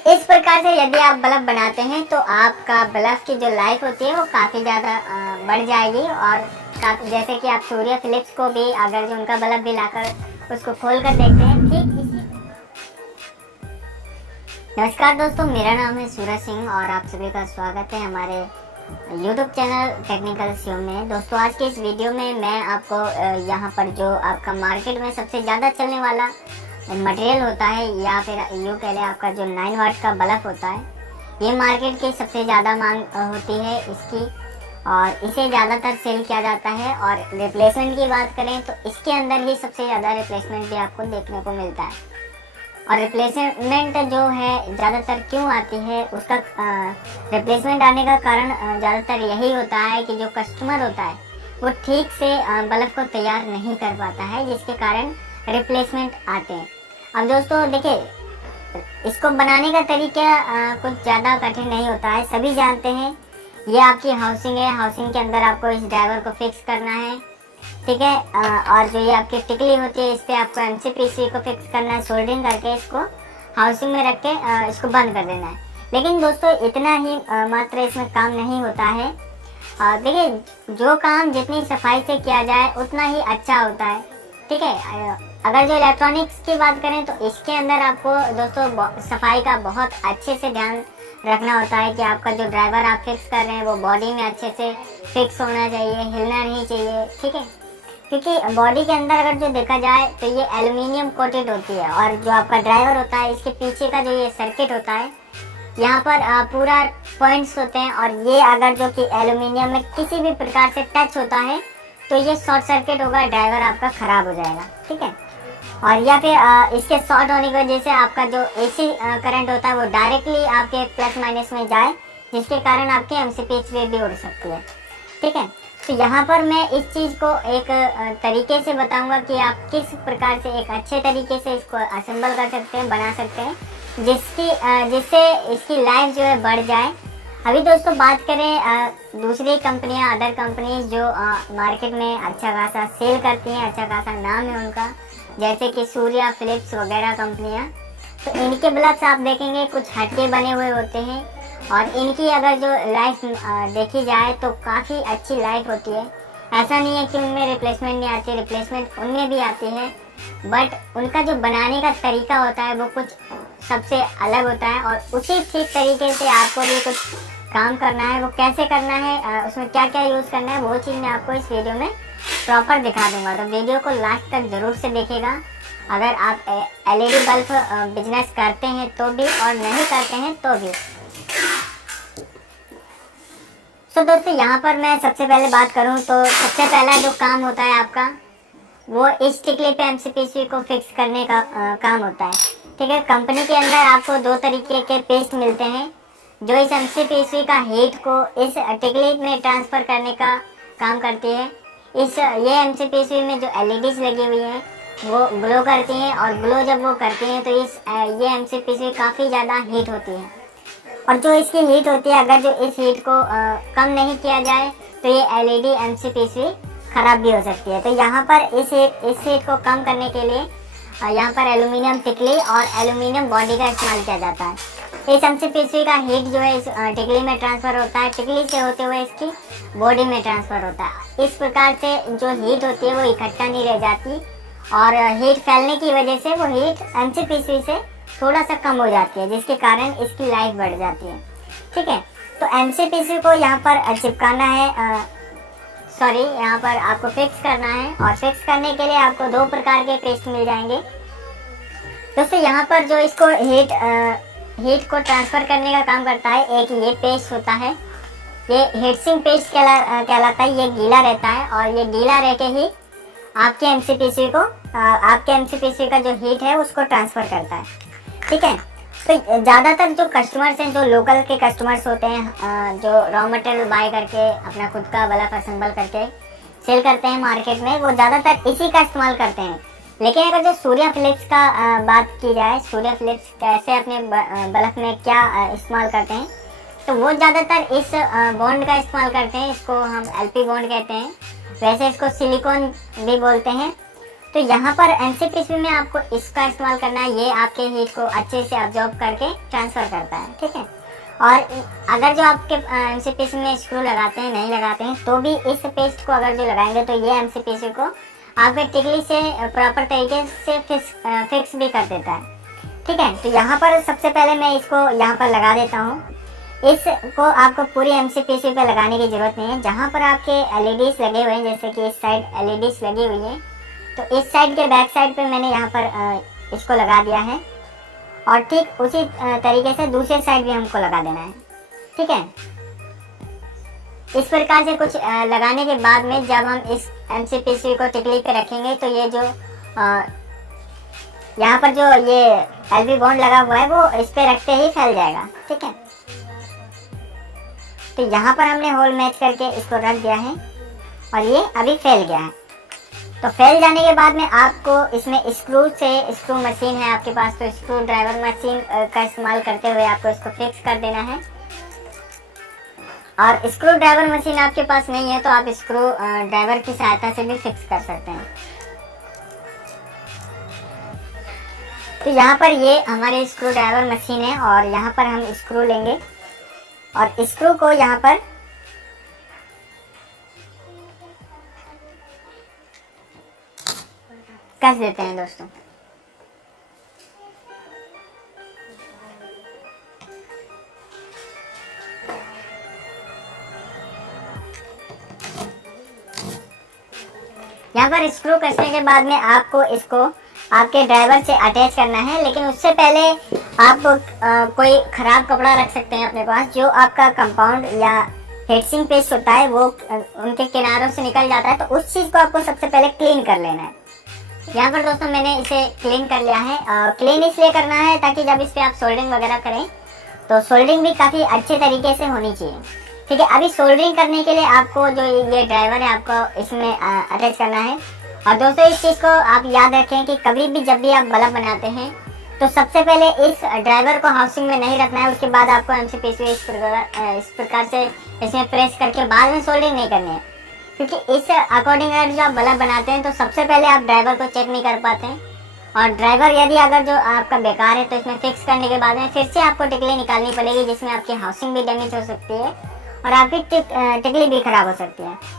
इस प्रकार से यदि आप बल्ब बनाते हैं तो आपका बल्ब की जो लाइफ होती है वो काफ़ी ज़्यादा बढ़ जाएगी। और जैसे कि आप सूर्य फिलिप्स को भी अगर जो उनका बल्ब भी लाकर उसको खोल कर देखते हैं, ठीक इसी। नमस्कार दोस्तों, मेरा नाम है सूरज सिंह और आप सभी का स्वागत है हमारे YouTube चैनल टेक्निकल शो में। दोस्तों, आज के इस वीडियो में मैं आपको यहाँ पर जो आपका मार्केट में सबसे ज़्यादा चलने वाला मटेरियल होता है या फिर यूँ कह लें आपका जो 9 वाट का बल्ब होता है, ये मार्केट की सबसे ज़्यादा मांग होती है इसकी और इसे ज़्यादातर सेल किया जाता है। और रिप्लेसमेंट की बात करें तो इसके अंदर ही सबसे ज़्यादा रिप्लेसमेंट भी आपको देखने को मिलता है। और रिप्लेसमेंट जो है ज़्यादातर क्यों आती है, उसका रिप्लेसमेंट आने का कारण ज़्यादातर यही होता है कि जो कस्टमर होता है वो ठीक से बल्ब को तैयार नहीं कर पाता है, जिसके कारण रिप्लेसमेंट आते हैं। अब दोस्तों देखिए, इसको बनाने का तरीका कुछ ज़्यादा कठिन नहीं होता है, सभी जानते हैं। ये आपकी हाउसिंग है, हाउसिंग के अंदर आपको इस ड्राइवर को फिक्स करना है, ठीक है। और जो ये आपकी टिकली होती है, इस पर आपको एमसीपीसी को फिक्स करना है, सोल्डरिंग करके इसको हाउसिंग में रख के इसको बंद कर देना है। लेकिन दोस्तों इतना ही मात्र इसमें काम नहीं होता है। देखिए, जो काम जितनी सफाई से किया जाए उतना ही अच्छा होता है, ठीक है। अगर जो इलेक्ट्रॉनिक्स की बात करें तो इसके अंदर आपको दोस्तों सफाई का बहुत अच्छे से ध्यान रखना होता है कि आपका जो ड्राइवर आप फिक्स कर रहे हैं वो बॉडी में अच्छे से फिक्स होना चाहिए, हिलना नहीं चाहिए, ठीक है। क्योंकि बॉडी के अंदर अगर जो देखा जाए तो ये एल्युमिनियम कोटेड होती है और जो आपका ड्राइवर होता है इसके पीछे का जो ये सर्किट होता है, यहाँ पर पूरा पॉइंट्स होते हैं और ये अगर जो कि एल्युमिनियम में किसी भी प्रकार से टच होता है तो ये शॉर्ट सर्किट होगा, ड्राइवर आपका ख़राब हो जाएगा, ठीक है। और या फिर इसके शॉर्ट होने की वजह से आपका जो एसी करंट होता है वो डायरेक्टली आपके प्लस माइनस में जाए, जिसके कारण आपकी एमसीपीएच भी उड़ सकती है, ठीक है। तो यहाँ पर मैं इस चीज़ को एक तरीके से बताऊंगा कि आप किस प्रकार से एक अच्छे तरीके से इसको असेंबल कर सकते हैं, बना सकते हैं, जिससे इसकी लाइफ जो है बढ़ जाए। अभी दोस्तों बात करें दूसरी कंपनियां, अदर कंपनीज जो मार्केट में अच्छा खासा सेल करती हैं, अच्छा खासा नाम है उनका, जैसे कि सूर्य फिलिप्स वगैरह कंपनियां, तो इनके बल्ब्स आप देखेंगे कुछ हटके बने हुए होते हैं और इनकी अगर जो लाइफ देखी जाए तो काफ़ी अच्छी लाइफ होती है। ऐसा नहीं है कि उनमें रिप्लेसमेंट नहीं आती, रिप्लेसमेंट उनमें भी आती है, बट उनका जो बनाने का तरीका होता है वो कुछ सबसे अलग होता है और उसी ठीक तरीके से आपको भी कुछ काम करना है। वो कैसे करना है, उसमें क्या क्या यूज़ करना है, वो चीज़ मैं आपको इस वीडियो में प्रॉपर दिखा दूंगा। तो वीडियो को लास्ट तक ज़रूर से देखिएगा। अगर आप एलईडी बल्ब बिजनेस करते हैं तो भी और नहीं करते हैं तो भी। तो दोस्तों यहाँ पर मैं सबसे पहले बात करूँ तो सबसे पहला जो काम होता है आपका वो इस टिकली पे एमसीपीसी को फिक्स करने का काम होता है, ठीक है। कंपनी के अंदर आपको 2 तरीके के पेस्ट मिलते हैं जो इस एमसीपीसी का हीट को इस टिकली में ट्रांसफ़र करने का काम करती है। ये एमसीपीसी में जो एलईडीज लगी हुई हैं वो ग्लो करती हैं और ग्लो जब वो करती हैं तो ये एमसीपीसी काफ़ी ज़्यादा हीट होती है। और जो इसकी हीट होती है, अगर जो इस हीट को कम नहीं किया जाए तो ये एलईडी एमसीपीसी ख़राब भी हो सकती है। तो यहाँ पर इस हीट को कम करने के लिए यहाँ पर एल्युमिनियम टिकली और एल्युमिनियम बॉडी का इस्तेमाल किया जाता है। इस एमसीपीसी का हीट जो है इस टिकली में ट्रांसफ़र होता है, टिकली से होते हुए इसकी बॉडी में ट्रांसफ़र होता है। इस प्रकार से जो हीट होती है वो इकट्ठा नहीं रह जाती और हीट फैलने की वजह से वो हीट एमसीपीसी से थोड़ा सा कम हो जाती है, जिसके कारण इसकी लाइफ बढ़ जाती है, ठीक है। तो एमसीपीसी को यहाँ पर चिपकाना है, यहाँ पर आपको फिक्स करना है और फिक्स करने के लिए आपको 2 प्रकार के पेस्ट मिल जाएंगे। दोस्तों यहाँ पर जो इसको हीट को ट्रांसफ़र करने का काम करता है, एक ये पेस्ट होता है, ये हीटसिंक पेस्ट कहलाता है। ये गीला रहता है और ये गीला रह के ही आपके एमसीपीसी का जो हीट है उसको ट्रांसफ़र करता है, ठीक है। तो ज़्यादातर जो कस्टमर्स हैं, जो लोकल के कस्टमर्स होते हैं, जो रॉ मटेरियल बाय करके अपना खुद का बल्ब असेंबल करके सेल करते हैं मार्केट में, वो ज़्यादातर इसी का इस्तेमाल करते हैं। लेकिन अगर जो सूर्य फिलिप्स का बात की जाए, सूर्य फिलिप्स कैसे अपने बल्ब में क्या इस्तेमाल करते हैं, तो वो ज़्यादातर इस बॉन्ड का इस्तेमाल करते हैं। इसको हम एलपी बॉन्ड कहते हैं, वैसे इसको सिलिकॉन भी बोलते हैं। तो यहाँ पर MCPCB में आपको इसका इस्तेमाल करना है, ये आपके हीट को अच्छे से ऑब्जॉर्ब करके ट्रांसफ़र करता है, ठीक है। और अगर जो आपके MCPCB में स्क्रू लगाते हैं, नहीं लगाते हैं, तो भी इस पेस्ट को अगर जो लगाएंगे तो ये MCPCB को आपके टिकली से प्रॉपर तरीके से फिक्स भी कर देता है, ठीक है। तो यहाँ पर सबसे पहले मैं इसको यहाँ पर लगा देता हूँ। इसको आपको पूरी MCPCB पे लगाने की ज़रूरत नहीं है। जहाँ पर आपके LEDs लगे हुए हैं, जैसे कि इस साइड LEDs लगी हुई है, तो इस साइड के बैक साइड पे मैंने यहाँ पर इसको लगा दिया है, और ठीक उसी तरीके से दूसरे साइड भी हमको लगा देना है, ठीक है। इस प्रकार से कुछ लगाने के बाद में जब हम इस MCPCB को टिकली पे रखेंगे तो ये जो यहाँ पर जो ये LV बॉन्ड लगा हुआ है वो इस पे रखते ही फैल जाएगा, ठीक है। तो यहाँ पर हमने होल मैच करके इसको रख दिया है और ये अभी फैल गया है। तो फैल जाने के बाद में आपको इसमें स्क्रू मशीन है आपके पास, तो स्क्रू ड्राइवर मशीन का इस्तेमाल करते हुए आपको इसको फिक्स कर देना है। और स्क्रू ड्राइवर मशीन आपके पास नहीं है तो आप स्क्रू ड्राइवर की सहायता से भी फिक्स कर सकते हैं। तो यहाँ पर ये हमारे स्क्रू ड्राइवर मशीन है और यहाँ पर हम स्क्रू लेंगे और स्क्रू को यहाँ पर कस देते हैं दोस्तों। यहाँ पर स्क्रू कसने के बाद में आपको इसको आपके ड्राइवर से अटैच करना है, लेकिन उससे पहले आप कोई ख़राब कपड़ा रख सकते हैं अपने पास। जो आपका कंपाउंड या हेडसिंग पेस्ट होता है वो उनके किनारों से निकल जाता है, तो उस चीज़ को आपको सबसे पहले क्लीन कर लेना है। यहाँ पर दोस्तों मैंने इसे क्लीन कर लिया है। क्लीन इसलिए करना है ताकि जब इस पर आप सोल्डरिंग वगैरह करें तो सोल्डरिंग भी काफ़ी अच्छे तरीके से होनी चाहिए, ठीक है। अभी सोल्डरिंग करने के लिए आपको जो ये ड्राइवर है आपको इसमें अटैच करना है। और दोस्तों इस चीज़ को आप याद रखें कि कभी भी जब भी आप बल्ब बनाते हैं तो सबसे पहले इस ड्राइवर को हाउसिंग में नहीं रखना है, उसके बाद आपको MCPCB इस प्रकार से इसमें प्रेस करके बाद में सोल्डरिंग नहीं करनी है, क्योंकि इस अकॉर्डिंग अगर जो आप बल्ब बनाते हैं तो सबसे पहले आप ड्राइवर को चेक नहीं कर पाते हैं। और ड्राइवर यदि अगर जो आपका बेकार है तो इसमें फिक्स करने के बाद में फिर से आपको टिकली निकालनी पड़ेगी, जिसमें आपकी हाउसिंग भी डैमेज हो सकती है और आपकी टिकली भी खराब हो सकती है।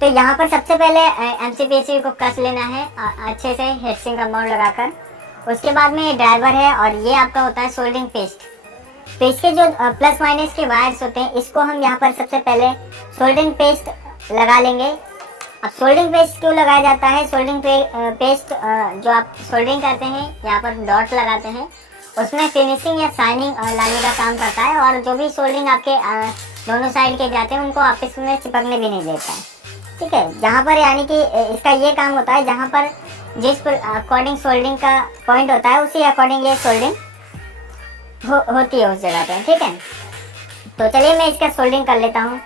तो यहाँ पर सबसे पहले MCPCB को कस लेना है अच्छे से हेडसिंग कंपाउंड लगाकर। उसके बाद में ये ड्राइवर है और ये आपका होता है सोल्डरिंग पेस्ट। तो इसके जो प्लस माइनस के वायर्स होते हैं इसको हम यहाँ पर सबसे पहले सोल्डरिंग पेस्ट लगा लेंगे। अब सोल्डरिंग पेस्ट क्यों लगाया जाता है? सोल्डरिंग पेस्ट जो आप सोल्डरिंग करते हैं यहाँ पर डॉट लगाते हैं, उसमें फिनिशिंग या शाइनिंग लाने का काम करता है, और जो भी सोल्डरिंग आपके दोनों साइड के जाते हैं उनको आपस में चिपकने भी नहीं देता है, ठीक है। जहाँ पर यानी कि इसका ये काम होता है, जहाँ पर जिस अकॉर्डिंग सोल्डरिंग का पॉइंट होता है उसी अकॉर्डिंग ये सोल्डरिंग होती है उस जगह पे, ठीक है। तो चलिए मैं इसका सोल्डरिंग कर लेता हूँ।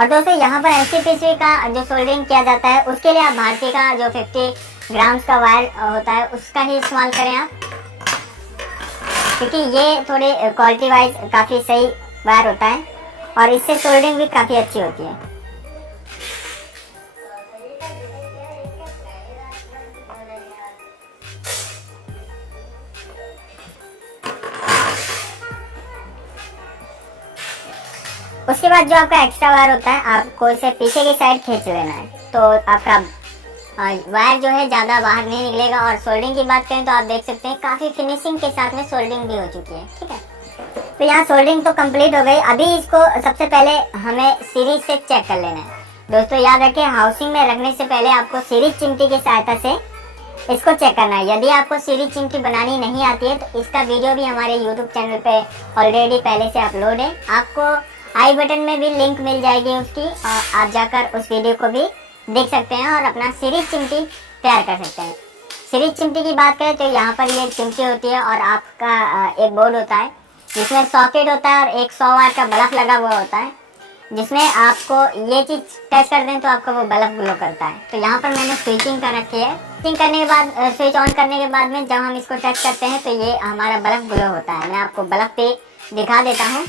और दोस्तों यहाँ पर MCPCB का जो सोल्डरिंग किया जाता है उसके लिए आप भारतीय का जो 50 ग्राम्स का वायर होता है उसका ही इस्तेमाल करें आप, क्योंकि ये थोड़े क्वालिटी वाइज काफ़ी सही वायर होता है और इससे सोल्डरिंग भी काफ़ी अच्छी होती है। उसके बाद जो आपका एक्स्ट्रा वायर होता है आपको इसे पीछे की साइड खींच लेना है, तो आपका वायर जो है ज़्यादा बाहर नहीं निकलेगा। और सोल्डरिंग की बात करें तो आप देख सकते हैं काफ़ी फिनिशिंग के साथ में सोल्डरिंग भी हो चुकी है, ठीक है। तो यहाँ सोल्डरिंग तो कंप्लीट हो गई। अभी इसको सबसे पहले हमें सीरीज से चेक कर लेना है। दोस्तों याद रखें, हाउसिंग में रखने से पहले आपको सीरीज चिमटी की सहायता से इसको चेक करना है। यदि आपको सीरीज चिमटी बनानी नहीं आती है तो इसका वीडियो भी हमारे यूट्यूब चैनल पे ऑलरेडी पहले से अपलोड है, आपको आई बटन में भी लिंक मिल जाएगी उसकी, और आप जाकर उस वीडियो को भी देख सकते हैं और अपना सीरीज चिमटी तैयार कर सकते हैं। सीरीज चिमटी की बात करें तो यहाँ पर ये चिमटी होती है और आपका एक बोर्ड होता है जिसमें सॉकेट होता है और एक 100 वाट का बल्ब लगा हुआ होता है, जिसमें आपको ये चीज़ टच कर दें तो आपका वो बल्ब ग्लो करता है। तो यहाँ पर मैंने स्विचिंग कर रखी है। स्विचिंग करने के बाद स्विच ऑन करने के बाद में जब हम इसको टच करते हैं तो ये हमारा बल्ब ग्लो होता है। मैं आपको बल्ब पे दिखा देता हूँ।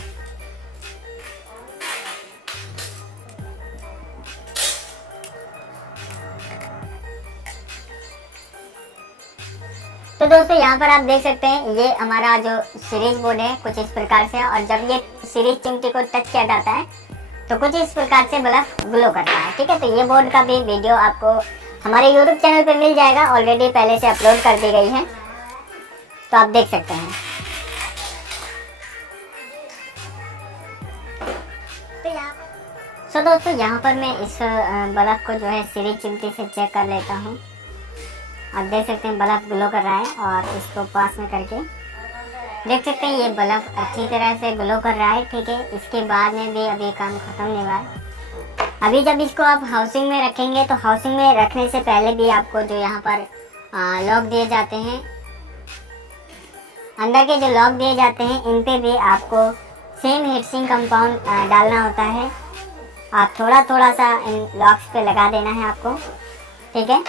तो दोस्तों यहाँ पर आप देख सकते हैं ये हमारा जो सीरीज बोर्ड है कुछ इस प्रकार से, और जब ये सीरीज चिमटी को टच किया जाता है तो कुछ इस प्रकार से बल्ब ग्लो करता है। ठीक है, तो ये बोर्ड का भी वीडियो आपको हमारे YouTube चैनल पे मिल जाएगा, ऑलरेडी पहले से अपलोड कर दी गई है, तो आप देख सकते हैं। तो दोस्तों यहाँ पर मैं इस बल्ब को जो है सीरीज चिमटी से चेक कर लेता हूँ। आप देख सकते हैं बल्ब ग्लो कर रहा है, और इसको पास में करके देख सकते हैं ये बल्ब अच्छी तरह से ग्लो कर रहा है। ठीक है, इसके बाद में भी अभी काम खत्म नहीं हुआ है। अभी जब इसको आप हाउसिंग में रखेंगे तो हाउसिंग में रखने से पहले भी आपको जो यहाँ पर लॉक दिए जाते हैं, अंदर के जो लॉक दिए जाते हैं इन पे भी आपको सेम हीटसिंक कंपाउंड डालना होता है। आप थोड़ा थोड़ा सा इन लॉक्स पे लगा देना है आपको। ठीक है,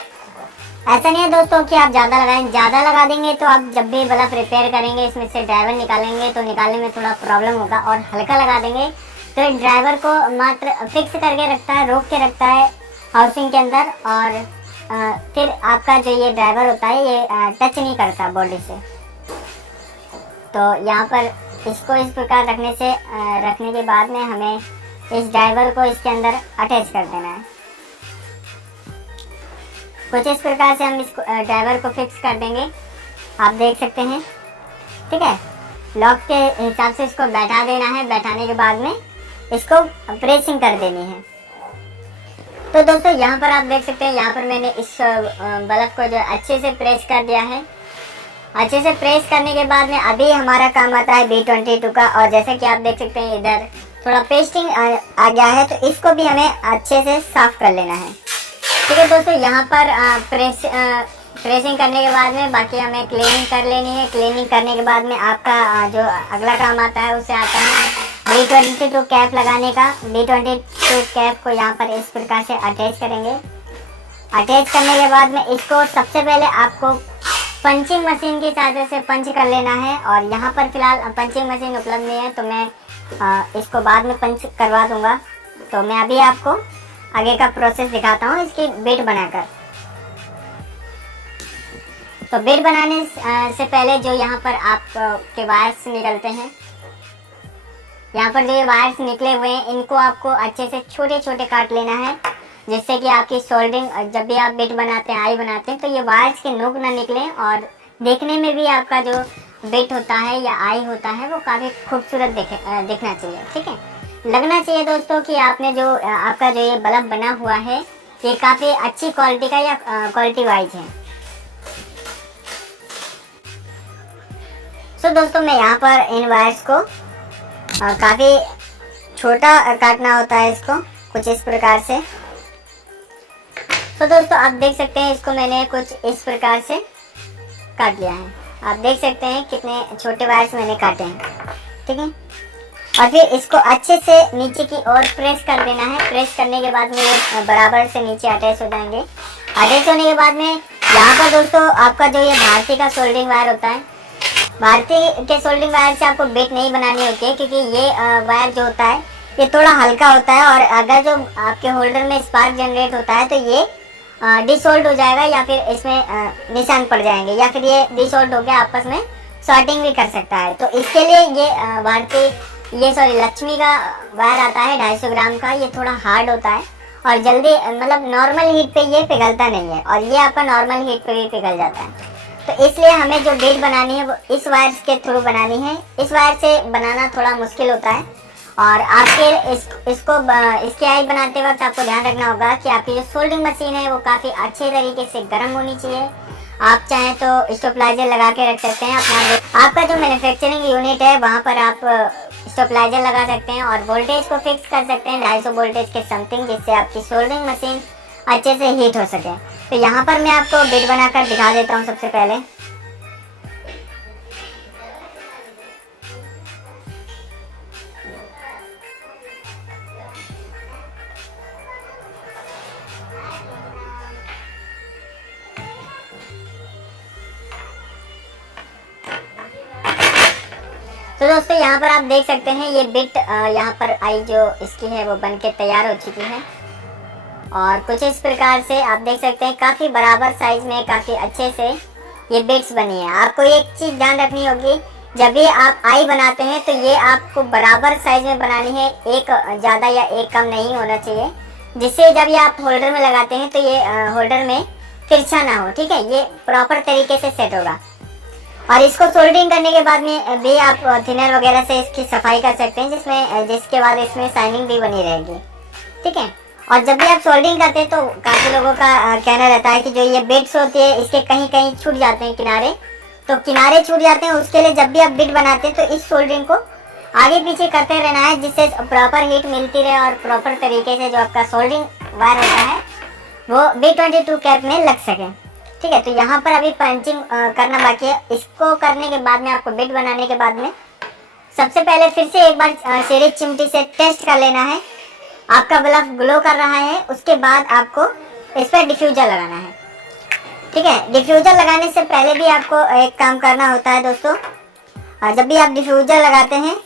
ऐसा नहीं है दोस्तों कि आप ज़्यादा लगाएं, ज़्यादा लगा देंगे तो आप जब भी बल्ब रिपेयर करेंगे इसमें से ड्राइवर निकालेंगे तो निकालने में थोड़ा प्रॉब्लम होगा, और हल्का लगा देंगे तो ड्राइवर को मात्र फिक्स करके रखता है, रोक के रखता है हाउसिंग के अंदर, और फिर आपका जो ये ड्राइवर होता है ये टच नहीं करता बॉडी से। तो यहाँ पर इसको इस प्रकार रखने के बाद में हमें इस ड्राइवर को इसके अंदर अटैच कर देना है। कुछ इस प्रकार से हम इस ड्राइवर को फिक्स कर देंगे, आप देख सकते हैं। ठीक है, लॉक के हिसाब से इसको बैठा देना है, बैठाने के बाद में इसको प्रेसिंग कर देनी है। तो दोस्तों यहाँ पर आप देख सकते हैं, यहाँ पर मैंने इस बल्ब को जो अच्छे से प्रेस कर दिया है। अच्छे से प्रेस करने के बाद में अभी हमारा काम आता है B22 का, और जैसे कि आप देख सकते हैं इधर थोड़ा पेस्टिंग आ गया है, तो इसको भी हमें अच्छे से साफ कर लेना है। ठीक है दोस्तों, यहाँ पर प्रेसिंग करने के बाद में बाकी हमें क्लीनिंग कर लेनी है। क्लीनिंग करने के बाद में आपका जो अगला काम आता है उसे आता है B22 कैप लगाने का। B22 कैप को यहाँ पर इस प्रकार से अटैच करेंगे। अटैच करने के बाद में इसको सबसे पहले आपको पंचिंग मशीन की सहायता से पंच कर लेना है, और यहाँ पर फिलहाल पंचिंग मशीन उपलब्ध नहीं है तो मैं इसको बाद में पंच करवा दूंगा। तो मैं अभी आपको आगे का प्रोसेस दिखाता हूँ इसकी बिट बनाकर। तो बिट बनाने से पहले जो यहाँ पर आपके वायर्स निकलते हैं, यहाँ पर जो ये वायर्स निकले हुए हैं इनको आपको अच्छे से छोटे छोटे काट लेना है, जिससे कि आपकी सोल्डरिंग जब भी आप बिट बनाते हैं, आई बनाते हैं, तो ये वायर्स के नोक ना निकलें, और देखने में भी आपका जो बिट होता है या आई होता है वो काफ़ी खूबसूरत दिखना चाहिए। ठीक है, लगना चाहिए दोस्तों कि आपने जो आपका जो ये बल्ब बना हुआ है ये काफ़ी अच्छी क्वालिटी का या क्वालिटी वाइज है। सो दोस्तों मैं यहाँ पर इन वायर्स को काफ़ी छोटा काटना होता है, इसको कुछ इस प्रकार से। तो दोस्तों आप देख सकते हैं इसको मैंने कुछ इस प्रकार से काट लिया है। आप देख सकते हैं कितने छोटे वायर्स मैंने काटे हैं। ठीक है, और फिर इसको अच्छे से नीचे की ओर प्रेस कर देना है। प्रेस करने के बाद में ये बराबर से नीचे अटैच हो जाएंगे। अटैच होने के बाद में यहाँ पर दोस्तों आपका जो ये भारती का सोल्डरिंग वायर होता है, भारती के सोल्डरिंग वायर से आपको बिट नहीं बनानी होती है, क्योंकि ये वायर जो होता है ये थोड़ा हल्का होता है, और अगर जो आपके होल्डर में स्पार्क जनरेट होता है तो ये डिसोल्ड हो जाएगा, या फिर इसमें निशान पड़ जाएंगे, या फिर ये डिसोल्ड होकर आपस में शॉर्टिंग भी कर सकता है। तो इसके लिए ये लक्ष्मी का वायर आता है 250 ग्राम का। ये थोड़ा हार्ड होता है और जल्दी मतलब नॉर्मल हीट पे ये पिघलता नहीं है, और ये आपका नॉर्मल हीट पे भी पिघल जाता है। तो इसलिए हमें जो बिट बनानी है वो इस वायर के थ्रू बनानी है। इस वायर से बनाना थोड़ा मुश्किल होता है, और आपके इसकी आई बनाते वक्त आपको ध्यान रखना होगा कि आपकी जो सोल्डरिंग मशीन है वो काफ़ी अच्छे तरीके से गर्म होनी चाहिए। आप चाहें तो स्टेबलाइजर लगा के रख सकते हैं। आपका जो मैन्युफैक्चरिंग यूनिट है वहाँ पर आप स्टेबलाइजर लगा सकते हैं, और वोल्टेज को फिक्स कर सकते हैं 250 वोल्टेज के समथिंग, जिससे आपकी सोल्डरिंग मशीन अच्छे से हीट हो सके। तो यहाँ पर मैं आपको बिट बनाकर दिखा देता हूँ सबसे पहले। तो दोस्तों यहाँ पर आप देख सकते हैं ये बिट यहाँ पर आई जो इसकी है वो बनके तैयार हो चुकी है, और कुछ इस प्रकार से आप देख सकते हैं काफ़ी बराबर साइज में काफ़ी अच्छे से ये बिट्स बनी है। आपको एक चीज ध्यान रखनी होगी, जब भी आप आई बनाते हैं तो ये आपको बराबर साइज में बनानी है, एक ज़्यादा या एक कम नहीं होना चाहिए, जिससे जब ये आप होल्डर में लगाते हैं तो ये होल्डर में तिरछा ना हो। ठीक है, ये प्रॉपर तरीके से सेट होगा। और इसको सोल्डरिंग करने के बाद में भी आप थिनर वगैरह से इसकी सफाई कर सकते हैं, जिसके बाद इसमें शाइनिंग भी बनी रहेगी। ठीक है, और जब भी आप सोल्डरिंग करते हैं तो काफ़ी लोगों का कहना रहता है कि जो ये बिट्स होती है इसके कहीं कहीं छूट जाते हैं किनारे, तो किनारे छूट जाते हैं। उसके लिए जब भी आप बिट बनाते हैं तो इस सोल्डरिंग को आगे पीछे करते रहना है, जिससे प्रॉपर हीट मिलती रहे और प्रॉपर तरीके से जो आपका सोल्डरिंग वायर होता है वो B22 कैप में लग सके। ठीक है, तो यहाँ पर अभी पंचिंग करना बाकी है। इसको करने के बाद में आपको बिट बनाने के बाद में सबसे पहले फिर से एक बार शेरिक चिमटी से टेस्ट कर लेना है आपका बल्ब ग्लो कर रहा है। उसके बाद आपको इस पर डिफ्यूजर लगाना है। ठीक है, डिफ्यूजर लगाने से पहले भी आपको एक काम करना होता है दोस्तों। जब भी आप डिफ्यूजर लगाते हैं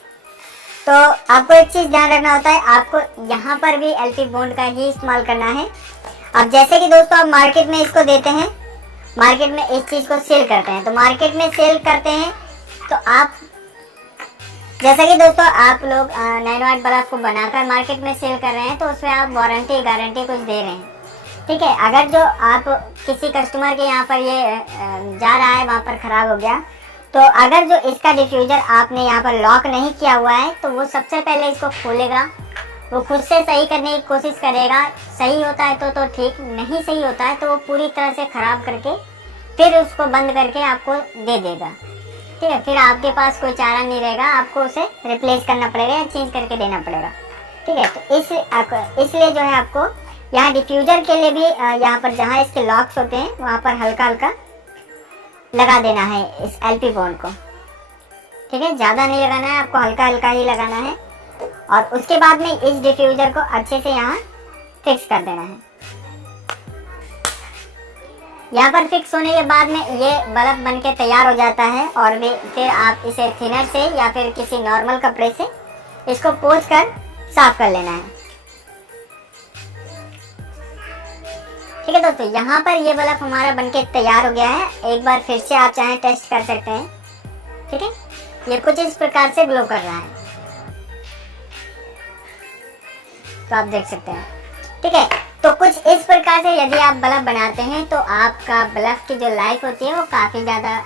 तो आपको एक चीज़ ध्यान रखना होता है, आपको यहाँ पर भी LP बॉन्ड का ही इस्तेमाल करना है। अब जैसे कि दोस्तों आप मार्केट में इसको देते हैं, मार्केट में इस चीज़ को सेल करते हैं, तो मार्केट में सेल करते हैं तो आप जैसा कि दोस्तों आप लोग 9 वाट बल्ब को बनाकर मार्केट में सेल कर रहे हैं तो उसमें आप वारंटी गारंटी कुछ दे रहे हैं। ठीक है, अगर जो आप किसी कस्टमर के यहाँ पर ये जा रहा है वहाँ पर ख़राब हो गया, तो अगर जो इसका डिफ्यूज़र आपने यहाँ पर लॉक नहीं किया हुआ है तो वो सबसे पहले इसको खोलेगा, वो खुद से सही करने की कोशिश करेगा। सही होता है तो ठीक, नहीं सही होता है तो वो पूरी तरह से ख़राब करके फिर उसको बंद करके आपको दे देगा। ठीक है, फिर आपके पास कोई चारा नहीं रहेगा, आपको उसे रिप्लेस करना पड़ेगा या चेंज करके देना पड़ेगा। ठीक है, तो इसलिए जो है आपको यहाँ डिफ्यूज़र के लिए भी यहाँ पर जहाँ इसके लॉक्स होते हैं वहाँ पर हल्का हल्का लगा देना है इस LP बॉन्ड को। ठीक है, ज़्यादा नहीं लगाना है, आपको हल्का हल्का ही लगाना है। और उसके बाद में इस डिफ्यूज़र को अच्छे से यहाँ फिक्स कर देना है। यहाँ पर फिक्स होने के बाद में ये बल्ब बनके तैयार हो जाता है और फिर आप इसे थिनर से या फिर किसी नॉर्मल कपड़े से इसको पोंछ कर साफ कर लेना है। ठीक है दोस्तों, यहाँ पर ये बल्ब हमारा बनके तैयार हो गया है। एक बार फिर से आप चाहें टेस्ट कर सकते हैं। ठीक है, ये कुछ इस प्रकार से ग्लो कर रहा है, तो आप देख सकते हैं। ठीक है, तो कुछ इस प्रकार से यदि आप बल्ब बनाते हैं तो आपका बल्ब की जो लाइफ होती है वो काफ़ी ज़्यादा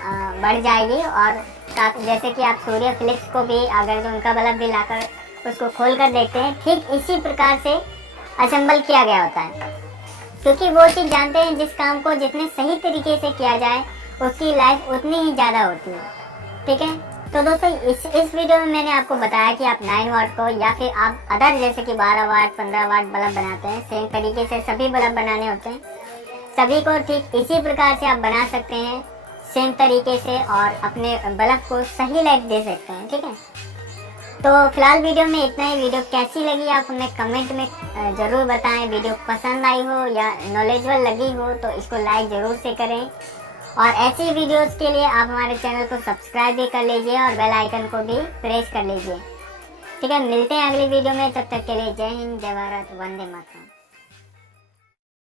बढ़ जाएगी। और जैसे कि आप सूर्य फिलिप्स को भी अगर जो उनका बल्ब भी लाकर उसको खोल कर देखते हैं, ठीक इसी प्रकार से असेंबल किया गया होता है, क्योंकि वो चीज़ जानते हैं जिस काम को जितने सही तरीके से किया जाए उसकी लाइफ उतनी ही ज़्यादा होती है। ठीक है, तो दोस्तों इस वीडियो में मैंने आपको बताया कि आप 9 वाट को या फिर आप अदर जैसे कि 12 वाट 15 वाट बल्ब बनाते हैं, सेम तरीके से सभी बल्ब बनाने होते हैं, सभी को ठीक इसी प्रकार से आप बना सकते हैं सेम तरीके से और अपने बल्ब को सही लाइट दे सकते हैं। ठीक है, तो फिलहाल वीडियो में इतना ही। वीडियो कैसी लगी आप हमें कमेंट में ज़रूर बताएं। वीडियो पसंद आई हो या नॉलेजेबल लगी हो तो इसको लाइक ज़रूर से करें, और ऐसी वीडियोस के लिए आप हमारे चैनल को सब्सक्राइब भी कर लीजिए और बेल आइकन को भी प्रेस कर लीजिए। ठीक है, मिलते हैं अगली वीडियो में, तब तक के लिए जय हिंद, जय भारत, वंदे मातरम।